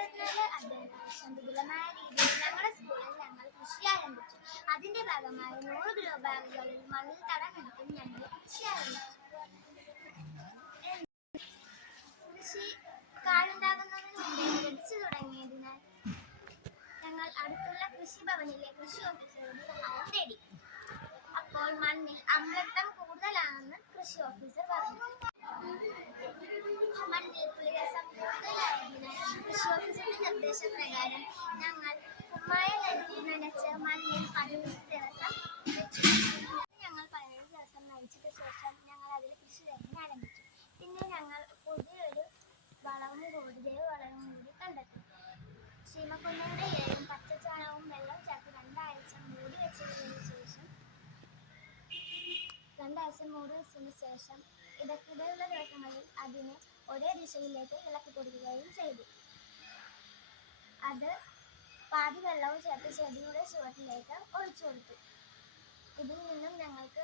2024 അധ്യയന വർഷം വിപുലമായ രീതിയിൽ ഞങ്ങളുടെ സ്കൂളിൽ ഞങ്ങൾ കൃഷി ആരംഭിച്ചു. അതിന്റെ ഭാഗമായി 100 കിലോ ബാഗുകളിൽ മണ്ണിൽ തടമെടുത്തും ഞങ്ങൾ കൃഷി ആരംഭിച്ചു. കൃഷി കാടുണ്ടാകുന്നതിന് മുമ്പേ ലഭിച്ചു തുടങ്ങിയതിനാൽ ഞങ്ങൾ അടുത്തുള്ള കൃഷിഭവനിലെ കൃഷി ഓഫീസറുടെ സഹായം തേടി. അപ്പോൾ മണ്ണിൽ അമ്ലത്വം കൂടുതലാണെന്ന് കൃഷി ഓഫീസർ പറഞ്ഞു. മണ്ണിൽ പുളിരസം കൂടുതലായതിനാൽ കൃഷി ഓഫീസറുടെ നിർദ്ദേശപ്രകാരം ഞങ്ങൾ കുമ്മായം നനച്ച് മണ്ണിൽ 15 ദിവസം വെച്ചു. ഞങ്ങൾ 15 ദിവസം നനച്ചതിന് ശേഷം ഞങ്ങൾ അതിൽ കൃഷി തന്നെ ആരംഭിച്ചു. പിന്നെ ഞങ്ങൾ പുതിയൊരു ജൈവവളവും കൂടി കണ്ടെത്തി. ചീമക്കൊന്നയുടെ ഇലയും പച്ചച്ചാണകവും വെള്ളം ചേർത്ത് 2 ആഴ്ച മൂടി വെച്ചതിന് ശേഷം ഇടയ്ക്കിടെയുള്ള ദിവസങ്ങളിൽ അതിനെ ഒരേ ദിശയിലേക്ക് ഇളക്കി കൊടുക്കുകയും ചെയ്തു. അത് പാതി വെള്ളവും ചേർത്ത് ചെടിയുടെ ചുവട്ടിലേക്ക് ഒഴിച്ചു കൊടുത്തു. ഇതിൽ നിന്നും ഞങ്ങൾക്ക്